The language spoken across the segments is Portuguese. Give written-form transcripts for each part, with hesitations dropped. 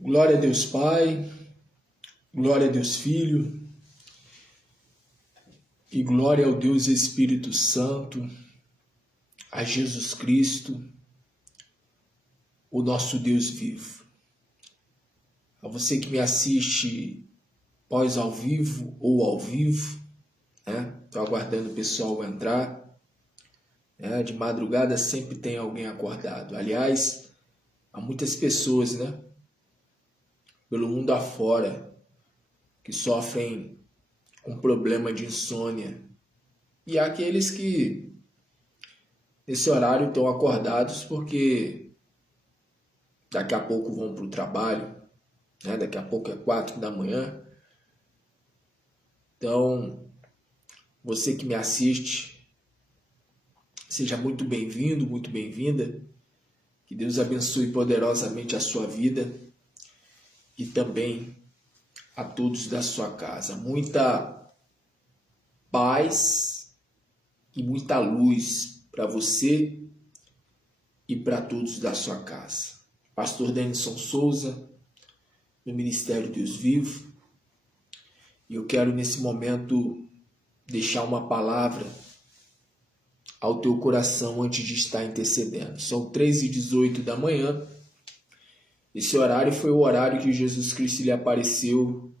Glória a Deus Pai, glória a Deus Filho e glória ao Deus Espírito Santo, a Jesus Cristo, o nosso Deus vivo. A você que me assiste pós ao vivo ou ao vivo, Estou aguardando o pessoal entrar. De madrugada sempre tem alguém acordado. Aliás, há muitas pessoas, pelo mundo afora, que sofrem com problema de insônia. E há aqueles que, nesse horário, estão acordados porque daqui a pouco vão para o trabalho, daqui a pouco é 4 da manhã. Então, você que me assiste, seja muito bem-vindo, muito bem-vinda. Que Deus abençoe poderosamente a sua vida e também a todos da sua casa. Muita paz e muita luz para você e para todos da sua casa. Pastor Denison Souza, do Ministério Deus Vivo. E eu quero nesse momento deixar uma palavra ao teu coração antes de estar intercedendo. São 3h18 da manhã. Esse horário foi o horário que Jesus Cristo lhe apareceu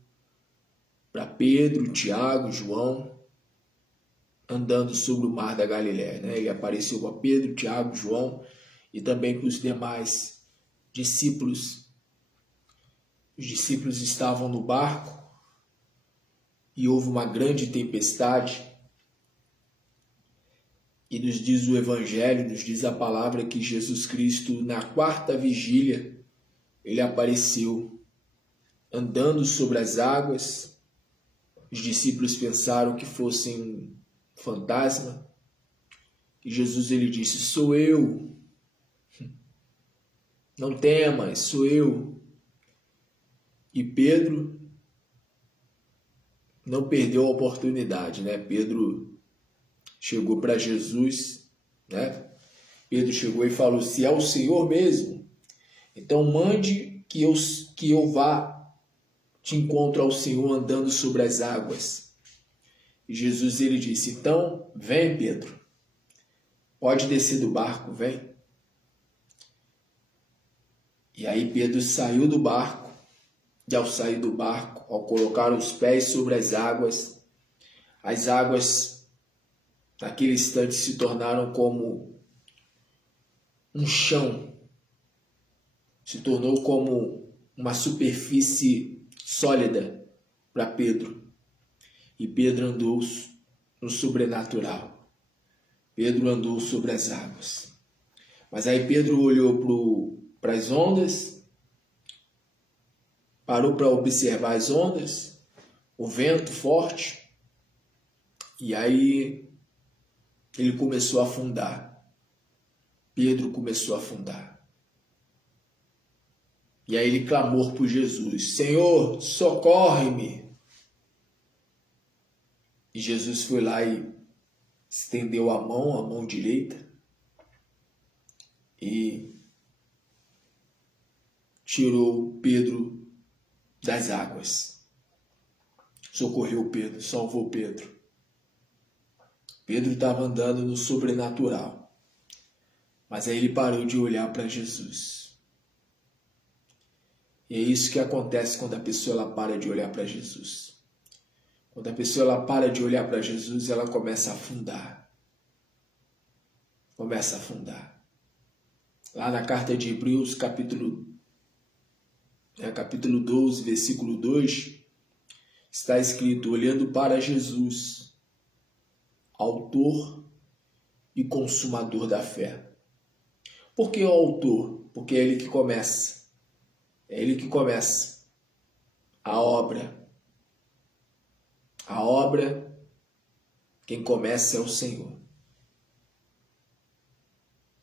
para Pedro, Tiago, João, andando sobre o mar da Galileia. Ele apareceu para Pedro, Tiago, João e também para os demais discípulos. Os discípulos estavam no barco e houve uma grande tempestade. E nos diz o Evangelho, nos diz a palavra que Jesus Cristo, na 4ª vigília, ele apareceu andando sobre as águas. Os discípulos pensaram que fosse um fantasma. E Jesus ele disse: sou eu. Não temas, sou eu. E Pedro não perdeu a oportunidade, Pedro chegou para Jesus, Pedro chegou e falou: se é o Senhor mesmo, então mande que eu vá te encontro ao Senhor andando sobre as águas. E Jesus ele disse: então vem, Pedro, pode descer do barco, vem. E aí Pedro saiu do barco, e ao sair do barco, ao colocar os pés sobre as águas naquele instante se tornaram como um chão, se tornou como uma superfície sólida para Pedro. E Pedro andou no sobrenatural. Pedro andou sobre as águas. Mas aí Pedro olhou para as ondas, parou para observar as ondas, o vento forte, e aí ele começou a afundar. Pedro começou a afundar. E aí ele clamou por Jesus: Senhor, socorre-me. E Jesus foi lá e estendeu a mão direita, e tirou Pedro das águas. Socorreu Pedro, salvou Pedro. Pedro estava andando no sobrenatural. Mas aí ele parou de olhar para Jesus. E é isso que acontece quando a pessoa ela para de olhar para Jesus. Quando a pessoa ela para de olhar para Jesus, ela começa a afundar. Começa a afundar. Lá na carta de Hebreus, capítulo 12, versículo 2, está escrito: olhando para Jesus, autor e consumador da fé. Por que o autor? Porque é ele que começa. É ele que começa a obra. A obra, quem começa é o Senhor.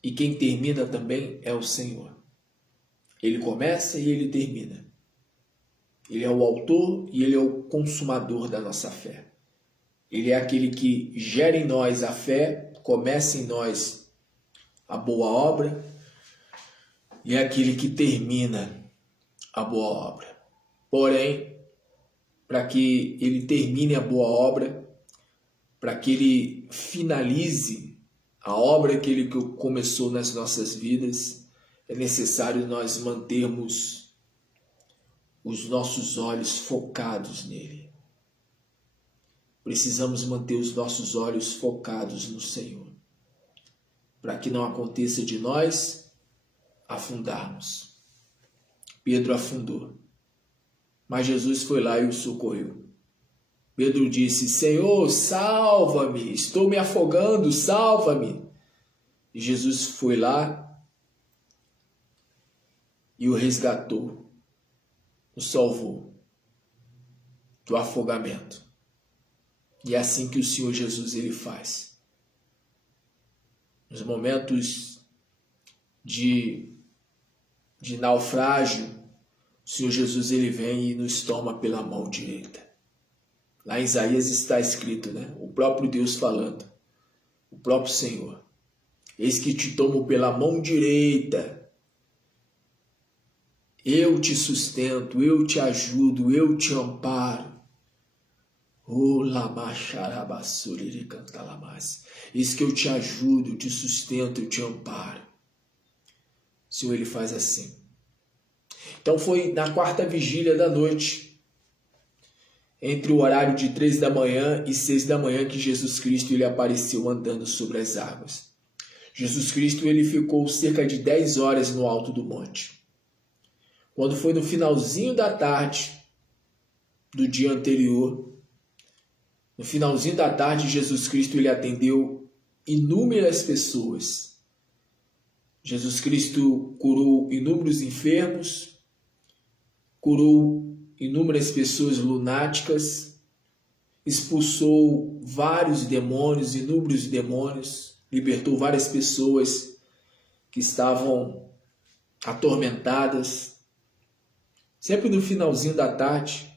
E quem termina também é o Senhor. Ele começa e ele termina. Ele é o autor e ele é o consumador da nossa fé. Ele é aquele que gera em nós a fé, começa em nós a boa obra, e é aquele que termina a boa obra. Porém, para que ele termine a boa obra, para que ele finalize a obra que ele começou nas nossas vidas, é necessário nós mantermos os nossos olhos focados nele. Precisamos manter os nossos olhos focados no Senhor, para que não aconteça de nós afundarmos. Pedro afundou, mas Jesus foi lá e o socorreu. Pedro disse: Senhor, salva-me, estou me afogando, salva-me. E Jesus foi lá e o resgatou, o salvou do afogamento. E é assim que o Senhor Jesus ele faz. Nos momentos de naufrágio, o Senhor Jesus ele vem e nos toma pela mão direita. Lá em Isaías está escrito, né? O próprio Deus falando, o próprio Senhor. Eis que te tomo pela mão direita. Eu te sustento, eu te ajudo, eu te amparo. Eis que eu te ajudo, eu te sustento, eu te amparo. O Senhor ele faz assim. Então foi na quarta vigília da noite, entre o horário de 3 da manhã e 6 da manhã, que Jesus Cristo ele apareceu andando sobre as águas. Jesus Cristo ele ficou cerca de 10 horas no alto do monte. Quando foi no finalzinho da tarde do dia anterior, no finalzinho da tarde, Jesus Cristo ele atendeu inúmeras pessoas. Jesus Cristo curou inúmeros enfermos, curou inúmeras pessoas lunáticas, expulsou vários demônios, inúmeros demônios, libertou várias pessoas que estavam atormentadas. Sempre no finalzinho da tarde,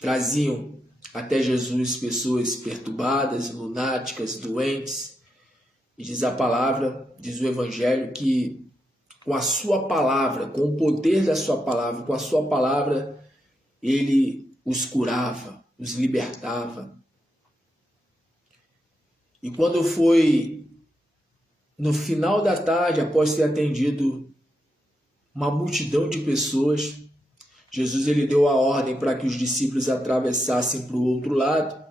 traziam até Jesus pessoas perturbadas, lunáticas, doentes. E diz a palavra, diz o Evangelho, que com a sua palavra, com o poder da sua palavra, com a sua palavra, ele os curava, os libertava. E quando foi no final da tarde, após ter atendido uma multidão de pessoas, Jesus ele deu a ordem para que os discípulos atravessassem para o outro lado,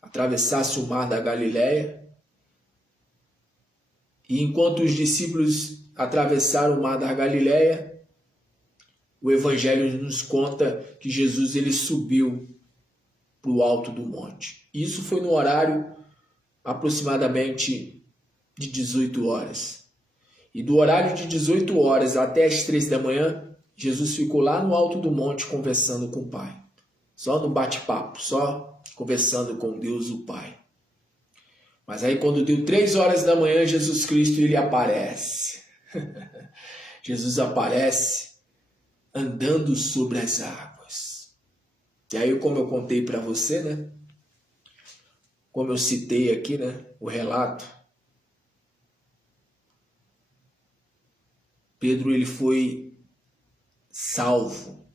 atravessassem o mar da Galileia. E enquanto os discípulos atravessaram o mar da Galileia, o Evangelho nos conta que Jesus ele subiu para o alto do monte. Isso foi no horário aproximadamente de 18 horas. E do horário de 18 horas até as 3 da manhã, Jesus ficou lá no alto do monte conversando com o Pai. Só no bate-papo, só conversando com Deus o Pai. Mas aí quando deu 3 horas da manhã, Jesus Cristo ele aparece. Jesus aparece andando sobre as águas. E aí, como eu contei para você, né? Como eu citei aqui, né? O relato. Pedro ele foi salvo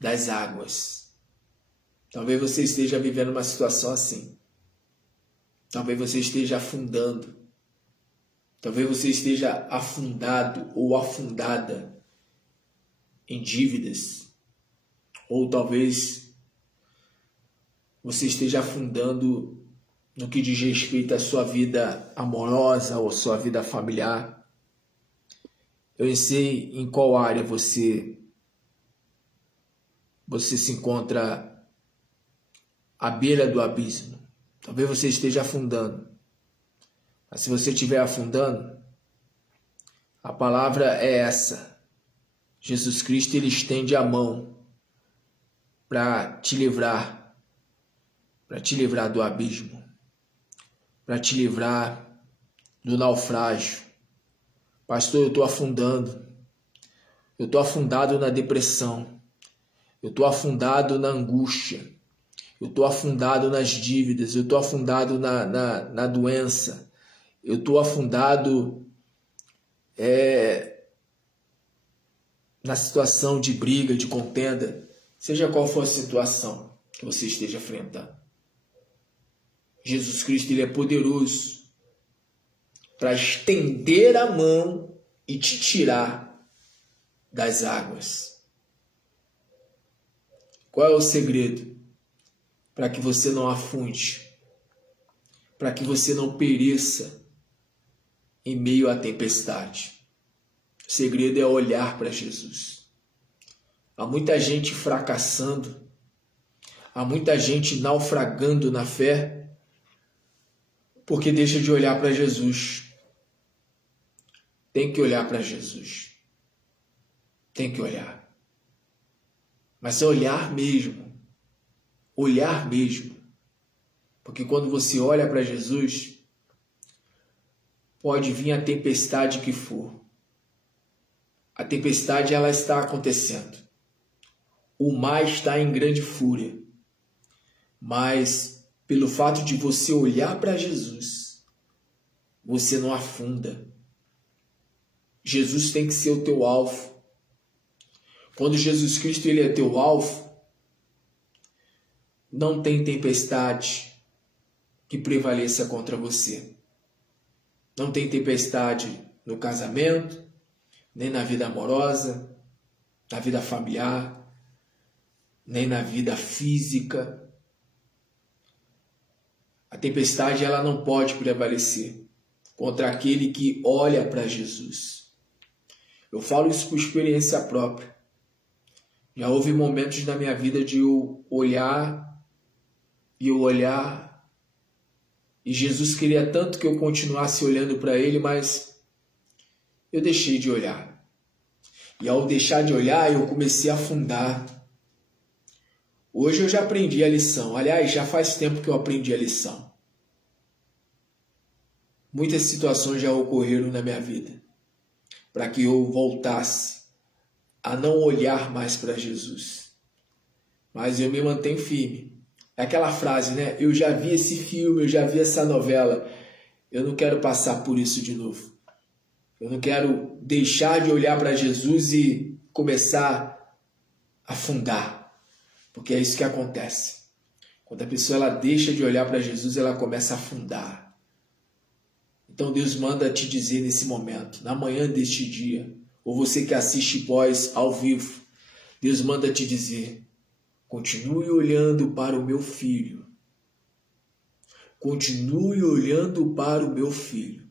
das águas. Talvez você esteja vivendo uma situação assim. Talvez você esteja afundando. Talvez você esteja afundado ou afundada em dívidas. Ou talvez você esteja afundando no que diz respeito à sua vida amorosa ou sua vida familiar. Eu não sei em qual área você se encontra à beira do abismo. Talvez você esteja afundando. Mas se você estiver afundando, a palavra é essa. Jesus Cristo ele estende a mão para te livrar do abismo, para te livrar do naufrágio. Pastor, eu estou afundando. Eu estou afundado na depressão. Eu estou afundado na angústia. Eu estou afundado nas dívidas. Eu estou afundado na doença. Eu estou afundado na situação de briga, de contenda, seja qual for a situação que você esteja enfrentando. Jesus Cristo, ele é poderoso para estender a mão e te tirar das águas. Qual é o segredo? Para que você não afunde, para que você não pereça em meio à tempestade. O segredo é olhar para Jesus. Há muita gente fracassando, há muita gente naufragando na fé, porque deixa de olhar para Jesus. Tem que olhar para Jesus. Tem que olhar. Mas é olhar mesmo. Olhar mesmo. Porque quando você olha para Jesus, pode vir a tempestade que for. A tempestade, ela está acontecendo. O mar está em grande fúria. Mas pelo fato de você olhar para Jesus, você não afunda. Jesus tem que ser o teu alvo. Quando Jesus Cristo, ele é teu alvo, não tem tempestade que prevaleça contra você. Não tem tempestade no casamento, nem na vida amorosa, na vida familiar, nem na vida física. A tempestade, ela não pode prevalecer contra aquele que olha para Jesus. Eu falo isso por experiência própria. Já houve momentos na minha vida de eu olhar, e Jesus queria tanto que eu continuasse olhando para ele, mas eu deixei de olhar. E ao deixar de olhar, eu comecei a afundar. Hoje eu já aprendi a lição. Aliás, já faz tempo que eu aprendi a lição. Muitas situações já ocorreram na minha vida para que eu voltasse a não olhar mais para Jesus. Mas eu me mantenho firme. É aquela frase, né? Eu já vi esse filme, eu já vi essa novela. Eu não quero passar por isso de novo. Eu não quero deixar de olhar para Jesus e começar a afundar. Porque é isso que acontece. Quando a pessoa ela deixa de olhar para Jesus, ela começa a afundar. Então Deus manda te dizer nesse momento, na manhã deste dia, ou você que assiste pós ao vivo, Deus manda te dizer, continue olhando para o meu filho. Continue olhando para o meu filho.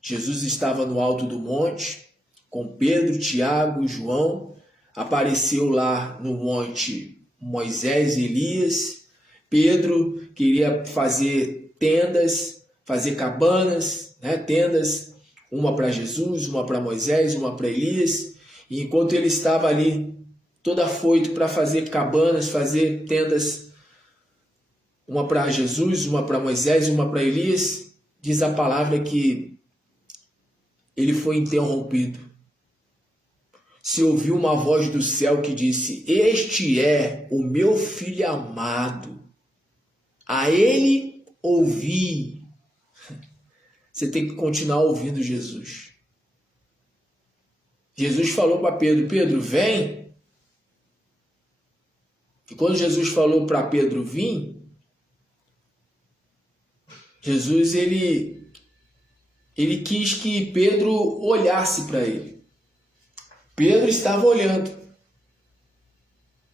Jesus estava no alto do monte, com Pedro, Tiago e João. Apareceu lá no monte Moisés e Elias. Pedro queria fazer tendas, fazer cabanas, tendas, uma para Jesus, uma para Moisés, uma para Elias. E enquanto ele estava ali, todo afoito para fazer cabanas, fazer tendas, uma para Jesus, uma para Moisés, uma para Elias, diz a palavra que ele foi interrompido. Se ouviu uma voz do céu que disse, este é o meu filho amado, a ele ouvi. Você tem que continuar ouvindo Jesus. Jesus falou para Pedro, Pedro, vem. E quando Jesus falou para Pedro vir, Jesus ele quis que Pedro olhasse para ele. Pedro estava olhando,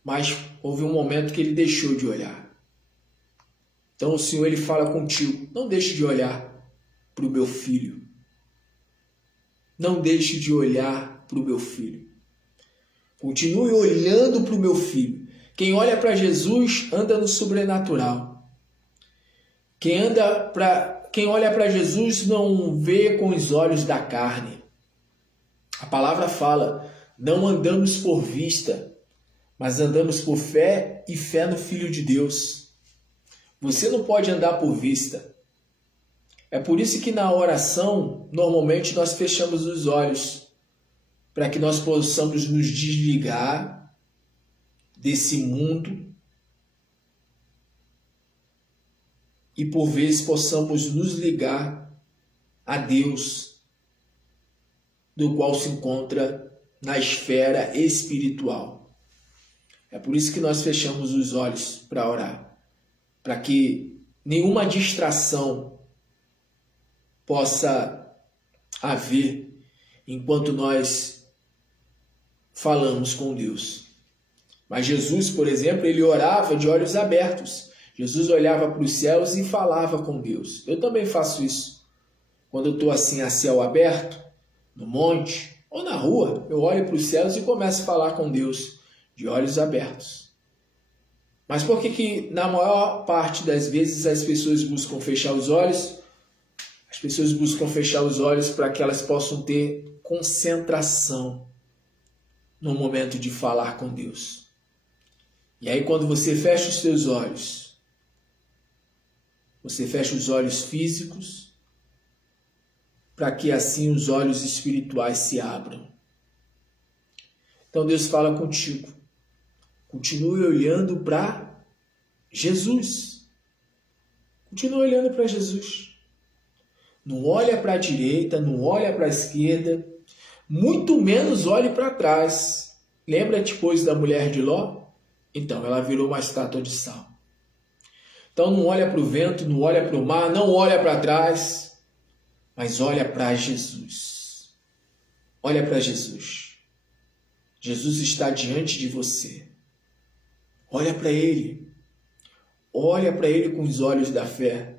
mas houve um momento que ele deixou de olhar. Então o Senhor ele fala contigo, não deixe de olhar para o meu filho. Não deixe de olhar para o meu filho. Continue olhando para o meu filho. Quem olha para Jesus anda no sobrenatural. Quem olha para Jesus não vê com os olhos da carne. A palavra fala, não andamos por vista, mas andamos por fé e fé no Filho de Deus. Você não pode andar por vista. É por isso que na oração, normalmente nós fechamos os olhos, para que nós possamos nos desligar desse mundo e por vezes possamos nos ligar a Deus. do qual se encontra na esfera espiritual. É por isso que nós fechamos os olhos para orar, para que nenhuma distração possa haver enquanto nós falamos com Deus. Mas Jesus, por exemplo, ele orava de olhos abertos. Jesus olhava para os céus e falava com Deus. Eu também faço isso. Quando eu estou assim a céu aberto, no monte ou na rua, eu olho para os céus e começo a falar com Deus de olhos abertos. Mas por que na maior parte das vezes as pessoas buscam fechar os olhos? As pessoas buscam fechar os olhos para que elas possam ter concentração no momento de falar com Deus. E aí quando você fecha os seus olhos, você fecha os olhos físicos, para que assim os olhos espirituais se abram. Então Deus fala contigo. Continue olhando para Jesus. Continue olhando para Jesus. Não olha para a direita, não olha para a esquerda, muito menos olhe para trás. Lembra depois da mulher de Ló? Então, ela virou uma estátua de sal. Então não olha para o vento, não olha para o mar, não olha para trás, mas olha para Jesus. Olha para Jesus. Jesus está diante de você. Olha para Ele. Olha para Ele com os olhos da fé.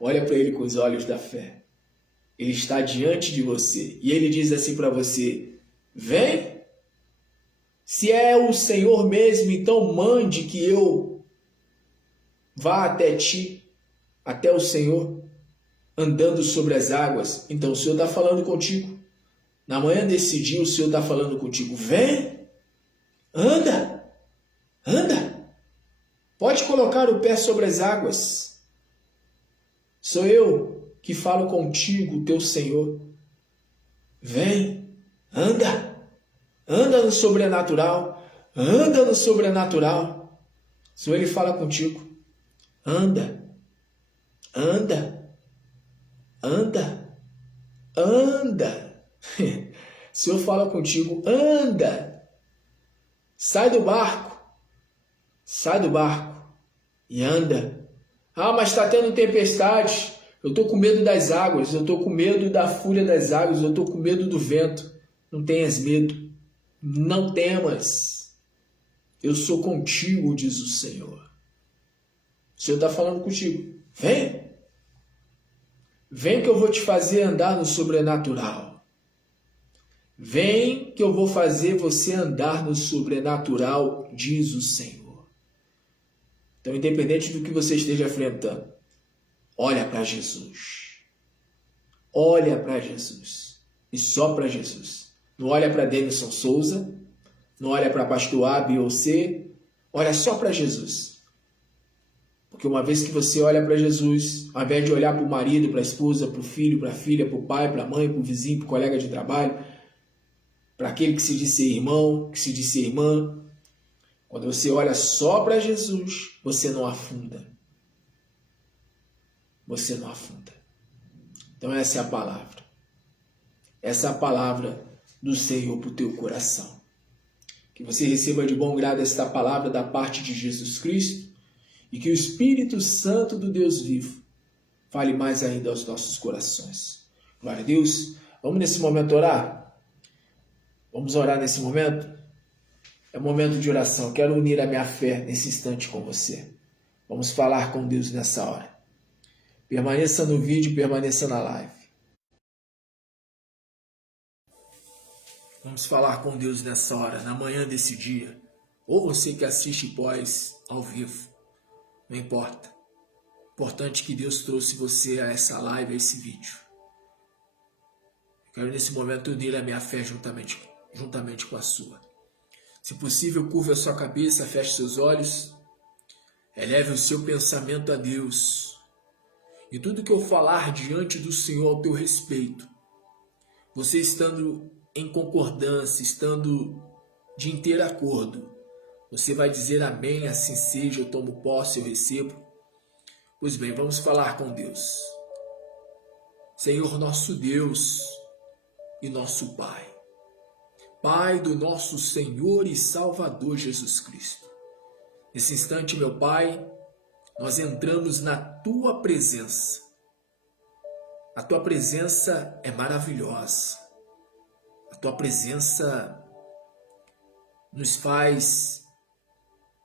Olha para Ele com os olhos da fé. Ele está diante de você. E Ele diz assim para você: vem. Se é o Senhor mesmo, então mande que eu vá até ti, até o Senhor, andando sobre as águas. Então o Senhor está falando contigo. Na manhã desse dia o Senhor está falando contigo. Vem, anda, anda. Pode colocar o pé sobre as águas. Sou eu que falo contigo, teu Senhor. Vem, anda. Anda no sobrenatural. Anda no sobrenatural. O Senhor, Ele fala contigo. Anda. Anda. Anda. Anda. O Senhor fala contigo. Anda. Sai do barco. Sai do barco. E anda. Ah, mas está tendo tempestade. Eu estou com medo das águas. Eu estou com medo da fúria das águas. Eu estou com medo do vento. Não tenhas medo. Não temas, eu sou contigo, diz o Senhor. O Senhor está falando contigo. Vem. Vem que eu vou te fazer andar no sobrenatural. Vem que eu vou fazer você andar no sobrenatural, diz o Senhor. Então, independente do que você esteja enfrentando, olha para Jesus. Olha para Jesus. E só para Jesus. Não olha para Denison Souza, não olha para pastor A, B ou C, olha só para Jesus. Porque uma vez que você olha para Jesus, ao invés de olhar para o marido, para a esposa, para o filho, para a filha, para o pai, para a mãe, para o vizinho, para o colega de trabalho, para aquele que se diz ser irmão, que se diz ser irmã, quando você olha só para Jesus, você não afunda. Você não afunda. Então essa é a palavra. Essa é a palavra do Senhor para o teu coração. Que você receba de bom grado esta palavra da parte de Jesus Cristo e que o Espírito Santo do Deus vivo fale mais ainda aos nossos corações. Glória a Deus. Vamos nesse momento orar? Vamos orar nesse momento? É um momento de oração. Quero unir a minha fé nesse instante com você. Vamos falar com Deus nessa hora. Permaneça no vídeo, permaneça na live. Vamos falar com Deus nessa hora, na manhã desse dia. Ou você que assiste pós ao vivo. Não importa. Importante que Deus trouxe você a essa live, a esse vídeo. Quero nesse momento unir a minha fé juntamente com a sua. Se possível, curva a sua cabeça, feche seus olhos. Eleve o seu pensamento a Deus. E tudo que eu falar diante do Senhor ao teu respeito, você estando em concordância, estando de inteiro acordo, você vai dizer amém, assim seja, eu tomo posse, eu recebo. Pois bem, vamos falar com Deus. Senhor nosso Deus e nosso Pai. Pai do nosso Senhor e Salvador Jesus Cristo. Nesse instante, meu Pai, nós entramos na Tua presença. A Tua presença é maravilhosa. A Tua presença nos faz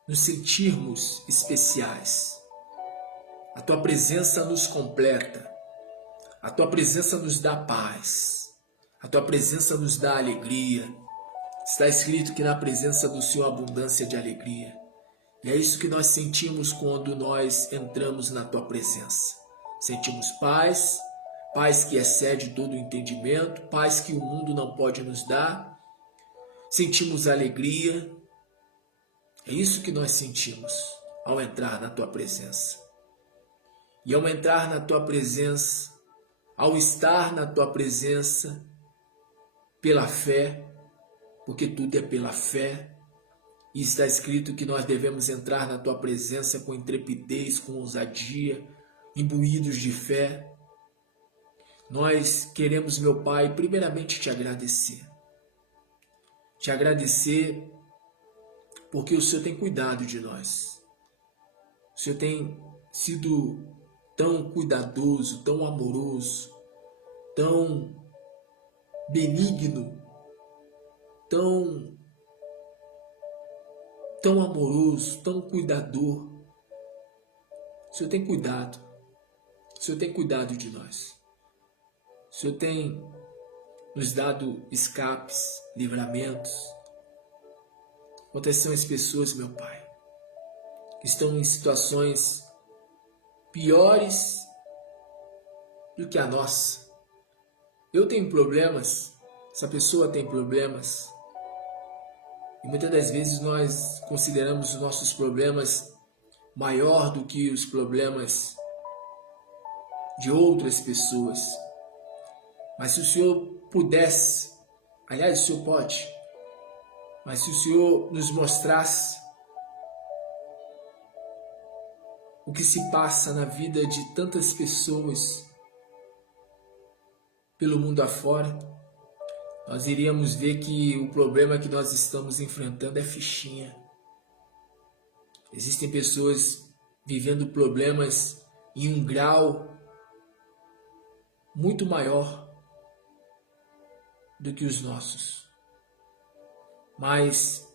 nos sentirmos especiais. A Tua presença nos completa. A Tua presença nos dá paz. A Tua presença nos dá alegria. Está escrito que na presença do Senhor há abundância de alegria. E é isso que nós sentimos quando nós entramos na Tua presença. Sentimos paz, paz que excede todo o entendimento, paz que o mundo não pode nos dar. Sentimos alegria. É isso que nós sentimos ao entrar na Tua presença. E ao entrar na Tua presença, ao estar na Tua presença, pela fé, porque tudo é pela fé, e está escrito que nós devemos entrar na Tua presença com intrepidez, com ousadia, imbuídos de fé. Nós queremos, meu Pai, primeiramente Te agradecer. Te agradecer porque o Senhor tem cuidado de nós. O Senhor tem sido tão cuidadoso, tão amoroso, tão benigno, tão amoroso, tão cuidador. O Senhor tem cuidado. O Senhor tem cuidado de nós. O Senhor tem nos dado escapes, livramentos. Quantas são as pessoas, meu Pai, que estão em situações piores do que a nossa. Eu tenho problemas, essa pessoa tem problemas. E muitas das vezes nós consideramos os nossos problemas maior do que os problemas de outras pessoas. Mas se o Senhor pudesse, aliás, o Senhor pode, mas se o Senhor nos mostrasse o que se passa na vida de tantas pessoas pelo mundo afora, nós iríamos ver que o problema que nós estamos enfrentando é fichinha. Existem pessoas vivendo problemas em um grau muito maior do que os nossos. Mas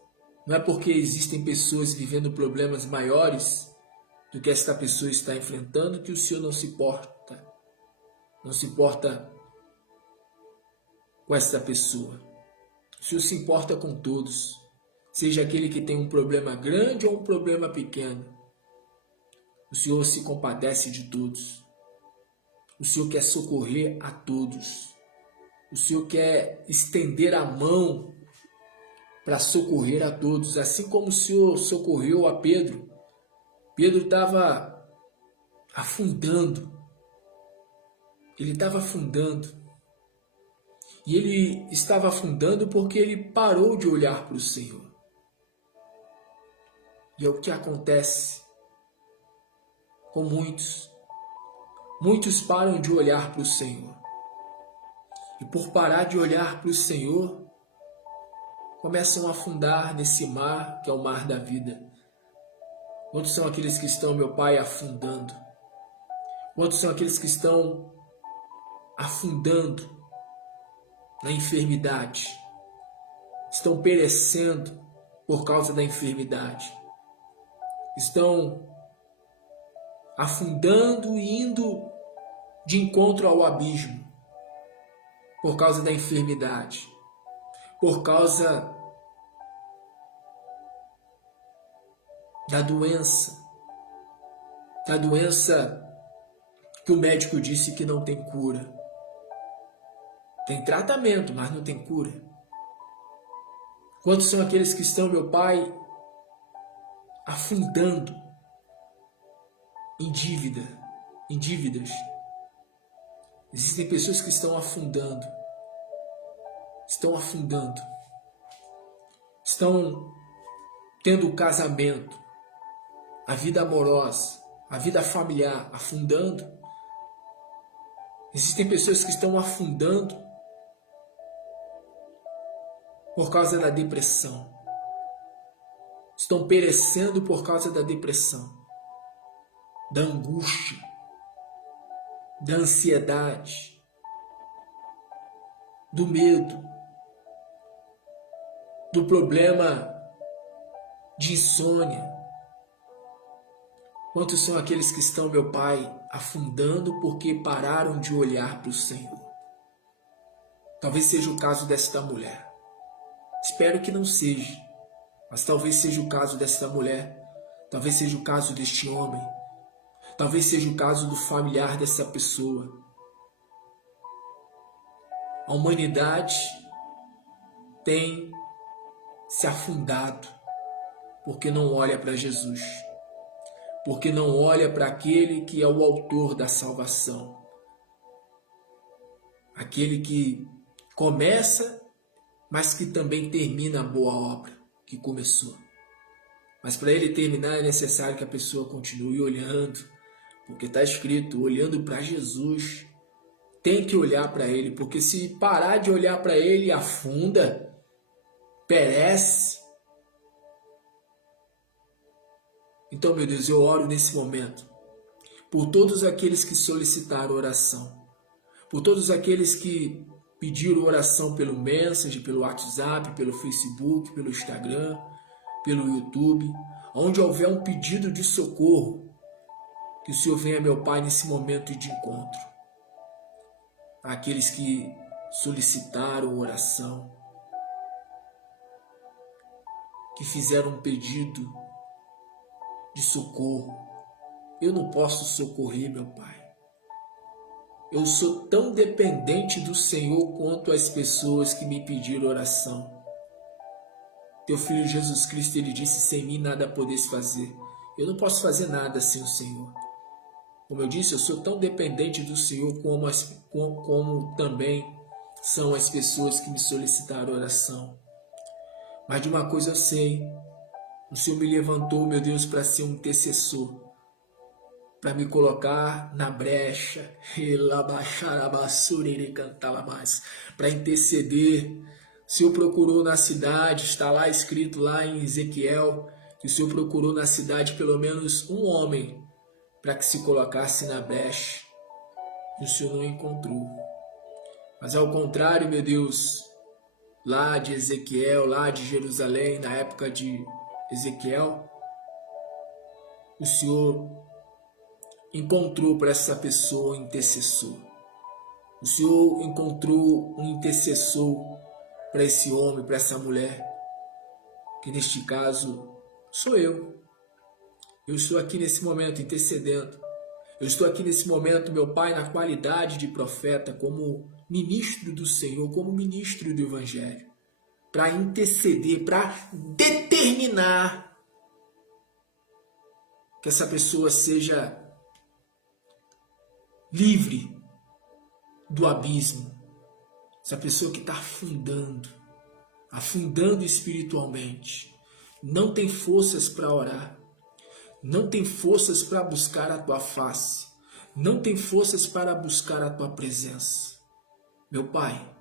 não é porque existem pessoas vivendo problemas maiores do que esta pessoa está enfrentando que o Senhor não se importa com essa pessoa. O Senhor se importa com todos, seja aquele que tem um problema grande ou um problema pequeno. O Senhor se compadece de todos. O Senhor quer socorrer a todos. O Senhor quer estender a mão para socorrer a todos, assim como o Senhor socorreu a Pedro. Pedro estava afundando. Ele estava afundando. E ele estava afundando porque ele parou de olhar para o Senhor. E é o que acontece com muitos. Muitos param de olhar para o Senhor. E por parar de olhar para o Senhor, começam a afundar nesse mar que é o mar da vida. Quantos são aqueles que estão, meu Pai, afundando? Quantos são aqueles que estão afundando na enfermidade? Estão perecendo por causa da enfermidade. Estão afundando e indo de encontro ao abismo por causa da enfermidade, por causa da doença que o médico disse que não tem cura. Tem tratamento, mas não tem cura. Quantos são aqueles que estão, meu Pai, afundando em dívidas? Existem pessoas que estão afundando, estão tendo o casamento, a vida amorosa, a vida familiar afundando. Existem pessoas que estão afundando por causa da depressão. Estão perecendo por causa da depressão, da angústia, da ansiedade, do medo, do problema de insônia. Quantos são aqueles que estão, meu Pai, afundando porque pararam de olhar para o Senhor? Talvez seja o caso desta mulher. Espero que não seja, mas talvez seja o caso desta mulher, talvez seja o caso deste homem, talvez seja o caso do familiar dessa pessoa. A humanidade tem se afundado porque não olha para Jesus, porque não olha para aquele que é o autor da salvação, aquele que começa, mas que também termina a boa obra que começou. Mas para ele terminar é necessário que a pessoa continue olhando, porque está escrito, olhando para Jesus. Tem que olhar para ele, porque se parar de olhar para ele, afunda, perece. Então, meu Deus, eu oro nesse momento por todos aqueles que solicitaram oração, por todos aqueles que pediram oração pelo Messenger, pelo WhatsApp, pelo Facebook, pelo Instagram, pelo YouTube, onde houver um pedido de socorro, que o Senhor venha, meu Pai, nesse momento de encontro. Aqueles que solicitaram oração, que fizeram um pedido de socorro. Eu não posso socorrer, meu Pai. Eu sou tão dependente do Senhor quanto as pessoas que me pediram oração. Teu Filho Jesus Cristo, ele disse, sem mim nada podes fazer. Eu não posso fazer nada sem o Senhor. Como eu disse, eu sou tão dependente do Senhor como também são as pessoas que me solicitaram oração. Mas de uma coisa eu sei, o Senhor me levantou, meu Deus, para ser um intercessor, para me colocar na brecha, para interceder. O Senhor procurou na cidade, está lá escrito lá em Ezequiel, que o Senhor procurou na cidade pelo menos um homem para que se colocasse na brecha, e o Senhor não encontrou. Mas ao contrário, meu Deus, lá de Ezequiel, lá de Jerusalém, na época de Ezequiel, o Senhor encontrou para essa pessoa um intercessor. O Senhor encontrou um intercessor para esse homem, para essa mulher, que neste caso sou eu. Eu estou aqui nesse momento intercedendo. Eu estou aqui nesse momento, meu Pai, na qualidade de profeta, como ministro do Senhor, como ministro do Evangelho, para interceder, para determinar que essa pessoa seja livre do abismo. Essa pessoa que está afundando espiritualmente, não tem forças para orar, não tem forças para buscar a tua face, não tem forças para buscar a tua presença. Meu Pai,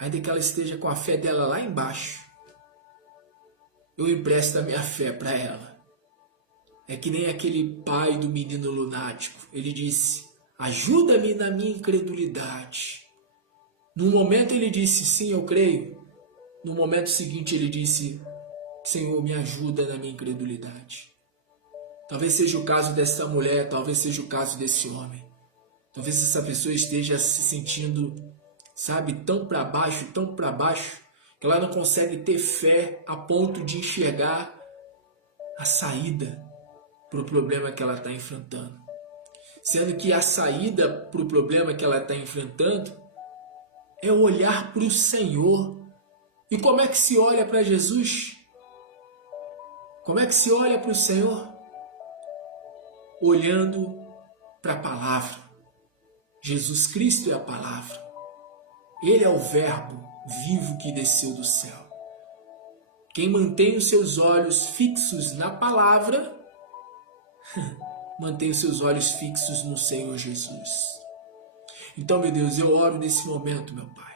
ainda que ela esteja com a fé dela lá embaixo, eu empresto a minha fé para ela. É que nem aquele pai do menino lunático. Ele disse, ajuda-me na minha incredulidade. Num momento ele disse, sim, eu creio. No momento seguinte ele disse, Senhor, me ajuda na minha incredulidade. Talvez seja o caso dessa mulher, talvez seja o caso desse homem. Talvez essa pessoa esteja se sentindo, tão para baixo, que ela não consegue ter fé a ponto de enxergar a saída para o problema que ela está enfrentando. Sendo que a saída para o problema que ela está enfrentando é olhar para o Senhor. E como é que se olha para Jesus? Como é que se olha para o Senhor? Olhando para a palavra. Jesus Cristo é a palavra. Ele é o verbo vivo que desceu do céu. Quem mantém os seus olhos fixos na palavra, mantém os seus olhos fixos no Senhor Jesus. Então, meu Deus, eu oro nesse momento, meu Pai,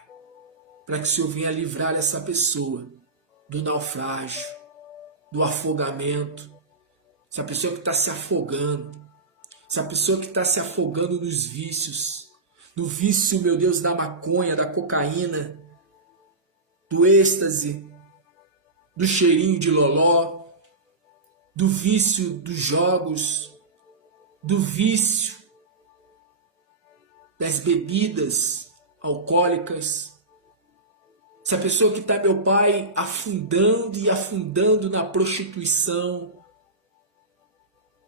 para que o Senhor venha livrar essa pessoa do naufrágio, do afogamento, essa pessoa que está se afogando, essa pessoa que está se afogando nos vícios, no vício, meu Deus, da maconha, da cocaína, do êxtase, do cheirinho de loló, do vício dos jogos, do vício das bebidas alcoólicas. Essa pessoa que está, meu Pai, afundando e afundando na prostituição,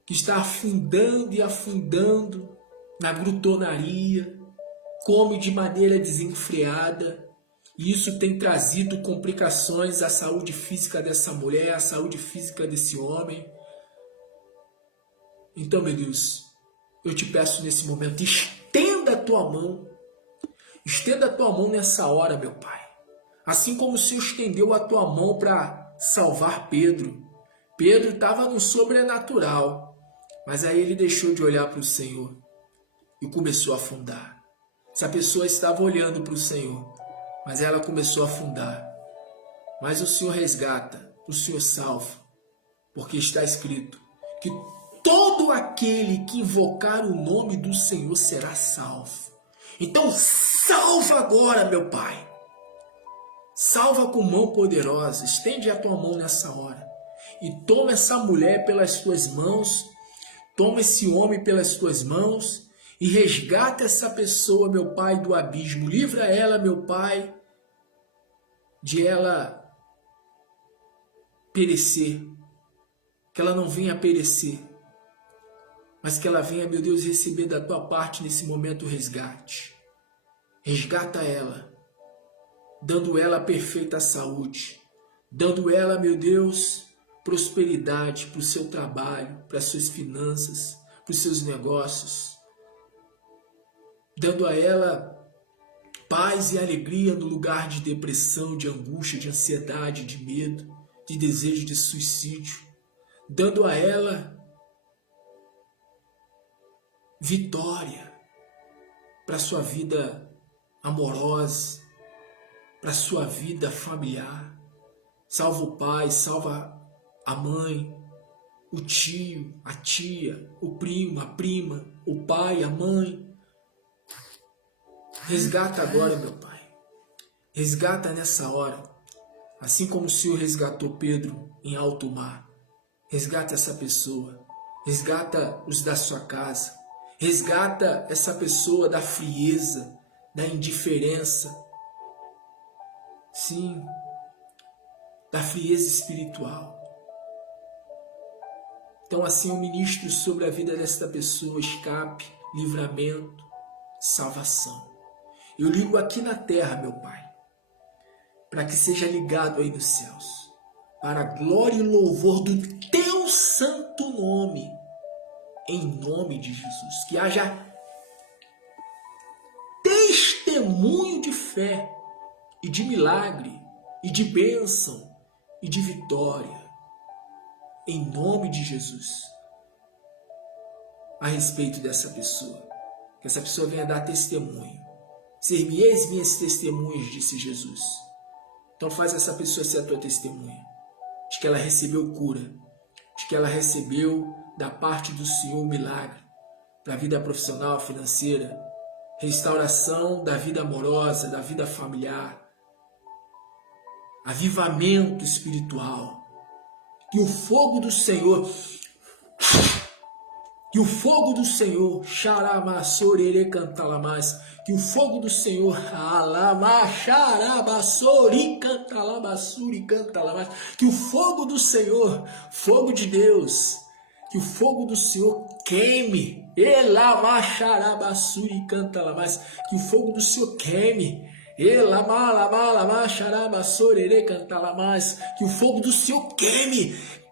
que está afundando e afundando na glutonaria, come de maneira desenfreada, e isso tem trazido complicações à saúde física dessa mulher, à saúde física desse homem. Então, meu Deus, eu te peço nesse momento, estenda a tua mão nessa hora, meu Pai. Assim como o Senhor estendeu a tua mão para salvar Pedro. Pedro estava no sobrenatural, mas aí ele deixou de olhar para o Senhor e começou a afundar. Essa pessoa estava olhando para o Senhor, mas ela começou a afundar. Mas o Senhor resgata, o Senhor salva, porque está escrito que todo aquele que invocar o nome do Senhor será salvo. Então salva agora, meu Pai. Salva com mão poderosa, estende a tua mão nessa hora e toma essa mulher pelas tuas mãos, toma esse homem pelas tuas mãos e resgata essa pessoa, meu Pai, do abismo. Livra ela, meu Pai, de ela perecer, que ela não venha perecer, mas que ela venha, meu Deus, receber da tua parte nesse momento o resgate. Resgata ela, dando ela perfeita saúde, dando ela, meu Deus, prosperidade para o seu trabalho, para as suas finanças, para os seus negócios, dando a ela paz e alegria no lugar de depressão, de angústia, de ansiedade, de medo, de desejo de suicídio, dando a ela vitória para a sua vida amorosa, para a sua vida familiar. Salva o pai, salva a mãe, o tio, a tia, o primo, a prima, o pai, a mãe. Resgata agora, meu Pai. Resgata nessa hora. Assim como o Senhor resgatou Pedro em alto mar. Resgata essa pessoa. Resgata os da sua casa. Resgata essa pessoa da frieza, da indiferença. Sim, da frieza espiritual. Então assim eu ministro sobre a vida desta pessoa escape, livramento, salvação. Eu ligo aqui na terra, meu Pai, para que seja ligado aí nos céus, para a glória e louvor do teu santo nome, em nome de Jesus. Que haja testemunho de fé e de milagre, e de bênção, e de vitória, em nome de Jesus, a respeito dessa pessoa. Que essa pessoa venha dar testemunho. Ser-me-eis minhas testemunhas, disse Jesus. Então faz essa pessoa ser a tua testemunha, de que ela recebeu cura, de que ela recebeu da parte do Senhor um milagre, para a vida profissional, financeira, restauração da vida amorosa, da vida familiar, avivamento espiritual. Que o fogo do Senhor, que o fogo do Senhor, xaramassori cantalamás, que o fogo do Senhor, alamaxarabassori cantalabassuri cantalamás, que o fogo do Senhor, fogo de Deus, que o fogo do Senhor queime, elamaxarabassuri cantalamás, que o fogo do Senhor queime, que o fogo do Senhor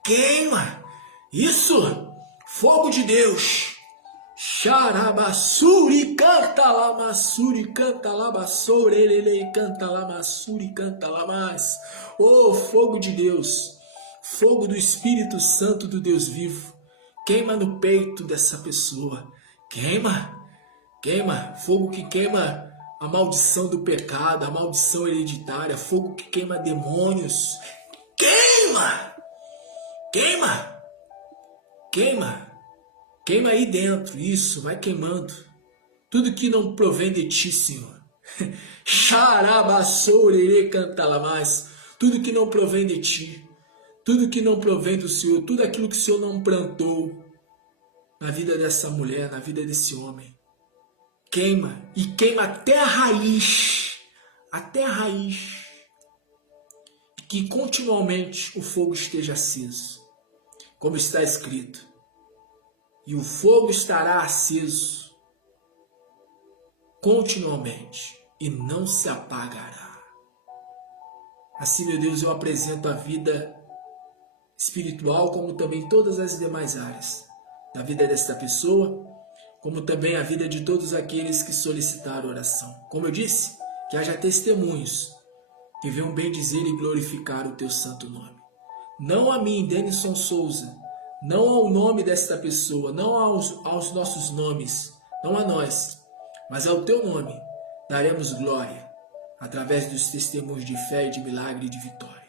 queima, isso, fogo de Deus, xarabassuri cantalamassuri cantalabassori cantalamassuri cantalamás, oh fogo de Deus, fogo do Espírito Santo do Deus vivo, queima no peito dessa pessoa, queima, fogo que queima a maldição do pecado, a maldição hereditária, fogo que queima demônios. Queima! Queima! Queima! Queima aí dentro, isso, vai queimando. Tudo que não provém de ti, Senhor. Xarabassourirê cantalamás. Tudo que não provém de ti. Tudo que não provém do Senhor. Tudo aquilo que o Senhor não plantou na vida dessa mulher, na vida desse homem. Queima. E queima até a raiz. Até a raiz. E que continuamente o fogo esteja aceso. Como está escrito. E o fogo estará aceso continuamente e não se apagará. Assim, meu Deus, eu apresento a vida espiritual, como também todas as demais áreas da vida desta pessoa, como também a vida de todos aqueles que solicitaram oração. Como eu disse, que haja testemunhos que venham bem dizer e glorificar o teu santo nome. Não a mim, Denison Souza, não ao nome desta pessoa, não aos nossos nomes, não a nós, mas ao teu nome daremos glória através dos testemunhos de fé e de milagre e de vitória.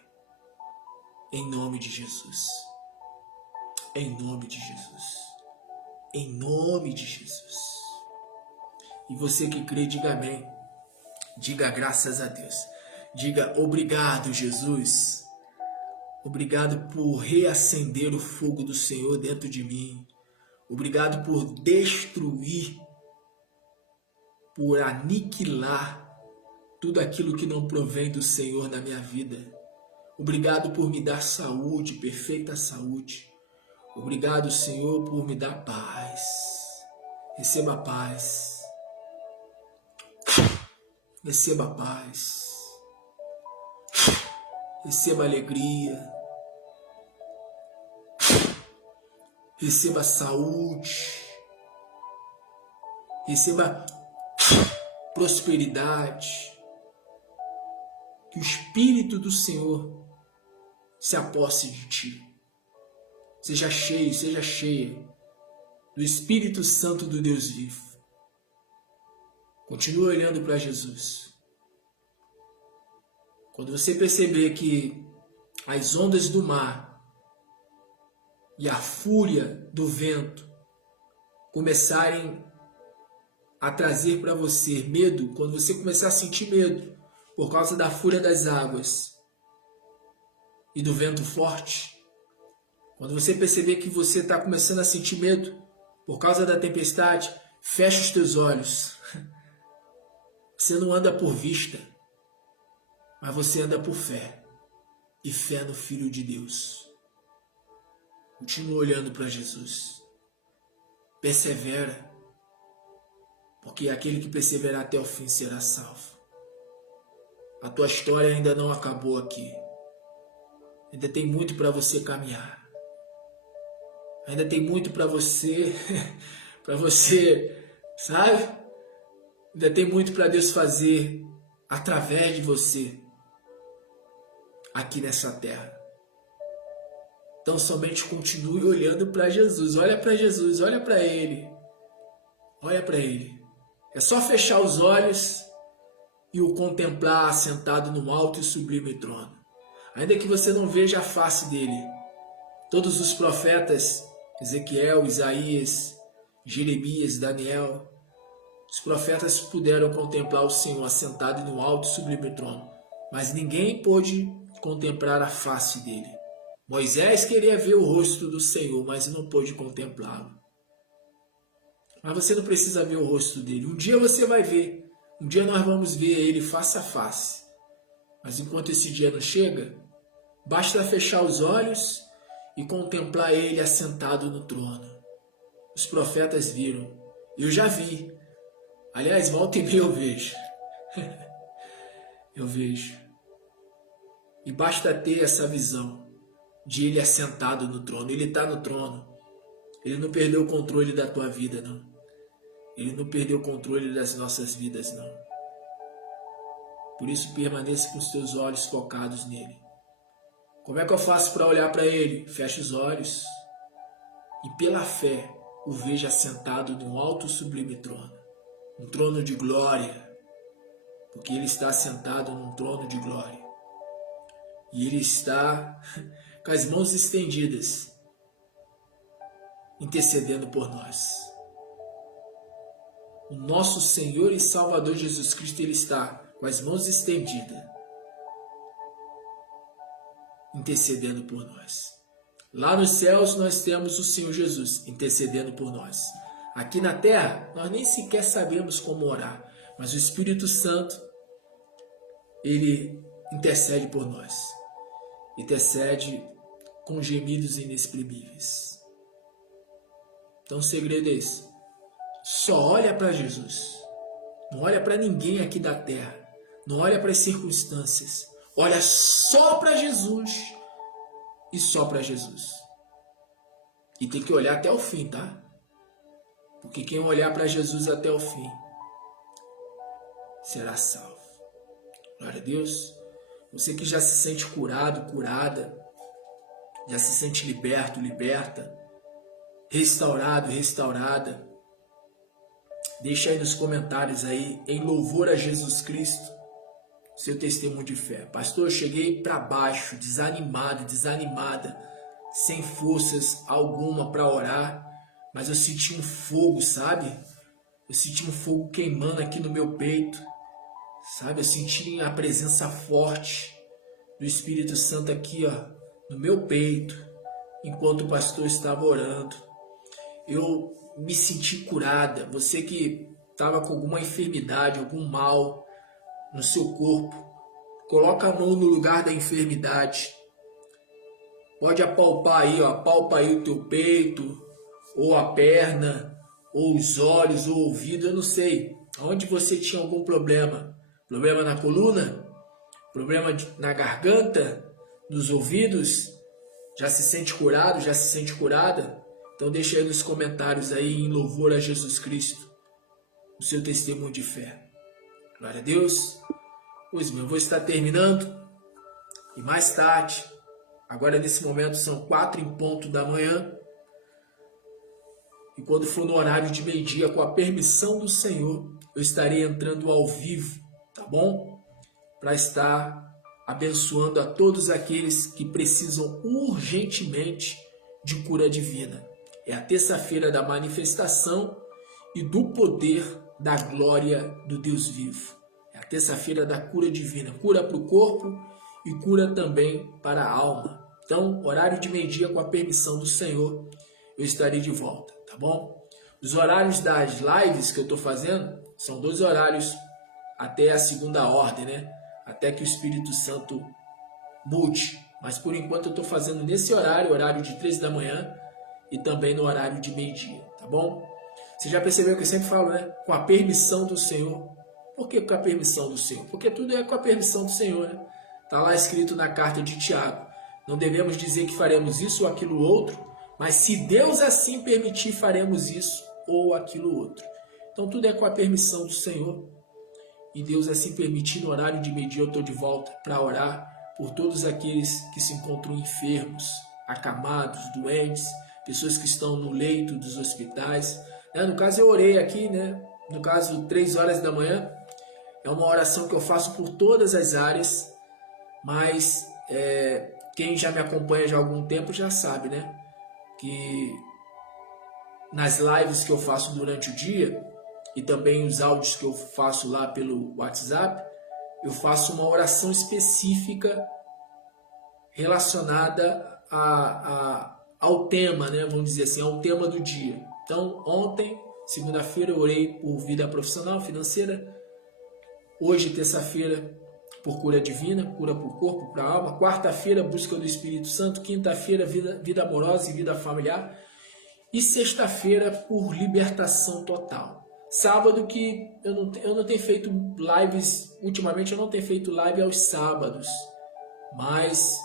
Em nome de Jesus. Em nome de Jesus. Em nome de Jesus. E você que crê, diga amém. Diga graças a Deus. Diga obrigado, Jesus. Obrigado por reacender o fogo do Senhor dentro de mim. Obrigado por destruir, por aniquilar tudo aquilo que não provém do Senhor na minha vida. Obrigado por me dar saúde, perfeita saúde. Obrigado, Senhor, por me dar paz. Receba a paz. Receba a paz. Receba a alegria. Receba a saúde. Receba prosperidade. Que o Espírito do Senhor se aposse de ti. Seja cheio, seja cheia do Espírito Santo do Deus vivo. Continue olhando para Jesus. Quando você perceber que as ondas do mar e a fúria do vento começarem a trazer para você medo, quando você começar a sentir medo por causa da fúria das águas e do vento forte, quando você perceber que você está começando a sentir medo por causa da tempestade, fecha os teus olhos. Você não anda por vista, mas você anda por fé. E fé no Filho de Deus. Continua olhando para Jesus. Persevera, porque aquele que perseverar até o fim será salvo. A tua história ainda não acabou aqui. Ainda tem muito para você caminhar. Ainda tem muito para você, sabe? Ainda tem muito para Deus fazer através de você aqui nessa terra. Então somente continue olhando para Jesus. Olha para Jesus, olha para Ele. Olha para Ele. É só fechar os olhos e o contemplar sentado no alto e sublime trono. Ainda que você não veja a face dele. Todos os profetas, Ezequiel, Isaías, Jeremias, Daniel, os profetas puderam contemplar o Senhor assentado no alto e sublime trono, mas ninguém pôde contemplar a face dele. Moisés queria ver o rosto do Senhor, mas não pôde contemplá-lo. Mas você não precisa ver o rosto dele. Um dia você vai ver. Um dia nós vamos ver ele face a face. Mas enquanto esse dia não chega, basta fechar os olhos e contemplar ele assentado no trono. Os profetas viram. Eu já vi. Aliás, volta e meia eu vejo. Eu vejo. E basta ter essa visão de ele assentado no trono. Ele está no trono. Ele não perdeu o controle da tua vida, não. Ele não perdeu o controle das nossas vidas, não. Por isso, permaneça com os teus olhos focados nele. Como é que eu faço para olhar para ele? Fecha os olhos e pela fé o veja sentado num alto e sublime trono. Um trono de glória. porque Ele está sentado num trono de glória. E Ele está com as mãos estendidas, intercedendo por nós. O nosso Senhor e Salvador Jesus Cristo, Ele está com as mãos estendidas, intercedendo por nós. Lá nos céus nós temos o Senhor Jesus intercedendo por nós. Aqui na terra nós nem sequer sabemos como orar, mas o Espírito Santo, Ele intercede por nós. Intercede com gemidos inexprimíveis. Então o segredo é esse. Só olha para Jesus. Não olha para ninguém aqui da terra. Não olha para as circunstâncias. Olha só para Jesus. E só para Jesus. E tem que olhar até o fim, tá? Porque quem olhar para Jesus até o fim será salvo. Glória a Deus. Você que já se sente curado, curada, já se sente liberto, liberta, restaurado, restaurada, deixa aí nos comentários aí, em louvor a Jesus Cristo, seu testemunho de fé. Pastor, eu cheguei para baixo, desanimado, desanimada, sem forças alguma para orar, mas eu senti um fogo, sabe? Eu senti um fogo queimando aqui no meu peito, sabe? Eu senti a presença forte do Espírito Santo aqui, ó, no meu peito, enquanto o pastor estava orando. Eu me senti curada. Você que estava com alguma enfermidade, algum mal no seu corpo, coloca a mão no lugar da enfermidade. Pode apalpar aí, ó, apalpa aí o teu peito, ou a perna, ou os olhos, ou o ouvido, eu não sei. Onde você tinha algum problema? Problema na coluna? Problema na garganta? Nos ouvidos? Já se sente curado? Já se sente curada? Então deixa aí nos comentários aí, em louvor a Jesus Cristo, o seu testemunho de fé. Glória a Deus. Pois bem, eu vou estar terminando. E mais tarde, agora nesse momento são 4 em ponto da manhã. E quando for no horário de meio-dia, com a permissão do Senhor, eu estarei entrando ao vivo, tá bom? Para estar abençoando a todos aqueles que precisam urgentemente de cura divina. É a terça-feira da manifestação e do poder da glória do Deus vivo. É a terça-feira da cura divina. Cura para o corpo e cura também para a alma. Então, horário de meio-dia, com a permissão do Senhor, eu estarei de volta, tá bom? Os horários das lives que eu estou fazendo são 2 horários até a segunda ordem, né? Até que o Espírito Santo mude. Mas por enquanto eu estou fazendo nesse horário, horário de 13 da manhã, e também no horário de meio-dia, tá bom? Você já percebeu que eu sempre falo, né? Com a permissão do Senhor. Por que com a permissão do Senhor? Porque tudo é com a permissão do Senhor, né? Está lá escrito na carta de Tiago. Não devemos dizer que faremos isso ou aquilo outro, mas se Deus assim permitir, faremos isso ou aquilo outro. Então tudo é com a permissão do Senhor. E Deus assim permitir, no horário de meio-dia eu estou de volta para orar por todos aqueles que se encontram enfermos, acamados, doentes, pessoas que estão no leito dos hospitais. No caso eu orei aqui, né? No caso 3 horas da manhã, é uma oração que eu faço por todas as áreas, mas quem já me acompanha já há algum tempo já sabe, né? Que nas lives que eu faço durante o dia e também os áudios que eu faço lá pelo WhatsApp, eu faço uma oração específica relacionada ao tema, né? Vamos dizer assim, ao tema do dia. Então, ontem, segunda-feira, eu orei por vida profissional, financeira. Hoje, terça-feira, por cura divina, cura para o corpo, para a alma. Quarta-feira, busca do Espírito Santo. Quinta-feira, vida amorosa e vida familiar. E sexta-feira, por libertação total. Sábado, que eu não tenho feito lives, ultimamente eu não tenho feito live aos sábados. Mas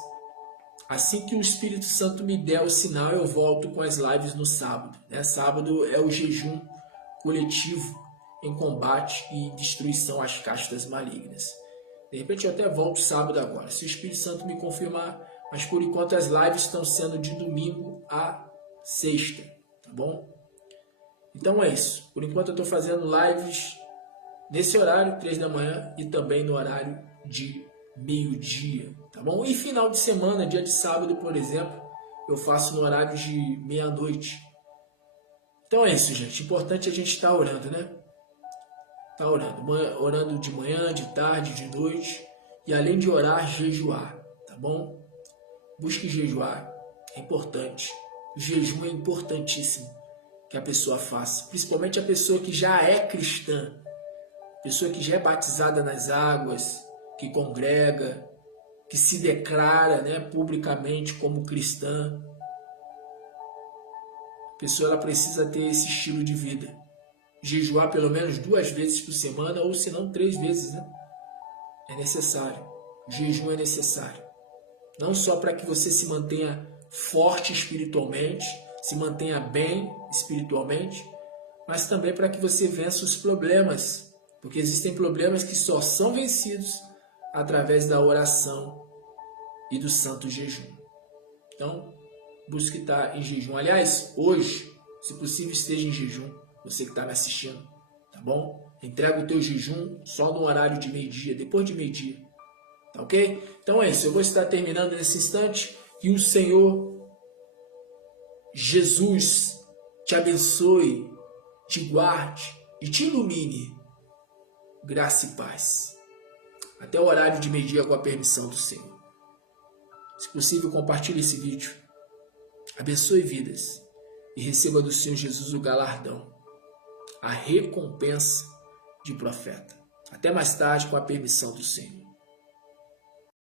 assim que o Espírito Santo me der o sinal, eu volto com as lives no sábado. Sábado é o jejum coletivo em combate e destruição às castas malignas. De repente eu até volto sábado agora, se o Espírito Santo me confirmar. Mas por enquanto as lives estão sendo de domingo a sexta, tá bom? Então é isso. Por enquanto eu estou fazendo lives nesse horário, 3 da manhã, e também no horário de meio-dia, tá bom? E final de semana, dia de sábado, por exemplo, eu faço no horário de meia-noite. Então é isso, gente. Importante a gente estar orando, né? Tá orando de manhã, de tarde, de noite. E além de orar, jejuar, tá bom? Busque jejuar, é importante. O jejum é importantíssimo que a pessoa faça. Principalmente a pessoa que já é cristã. Pessoa que já é batizada nas águas, que congrega, que se declara, né, publicamente como cristã. A pessoa ela precisa ter esse estilo de vida. Jejuar pelo menos 2 vezes por semana, ou se não 3 vezes, né? É necessário. O jejum é necessário. Não só para que você se mantenha forte espiritualmente, se mantenha bem espiritualmente, mas também para que você vença os problemas. Porque existem problemas que só são vencidos através da oração e do santo jejum. Então, busque estar em jejum. Aliás, hoje, se possível, esteja em jejum. Você que está me assistindo, tá bom? Entrega o teu jejum só no horário de meio-dia, depois de meio-dia, tá ok? Então é isso, eu vou estar terminando nesse instante e o Senhor Jesus te abençoe, te guarde e te ilumine. Graça e paz. Até o horário de meio-dia com a permissão do Senhor. Se possível, compartilhe esse vídeo. Abençoe vidas e receba do Senhor Jesus o galardão, a recompensa de profeta. Até mais tarde com a permissão do Senhor.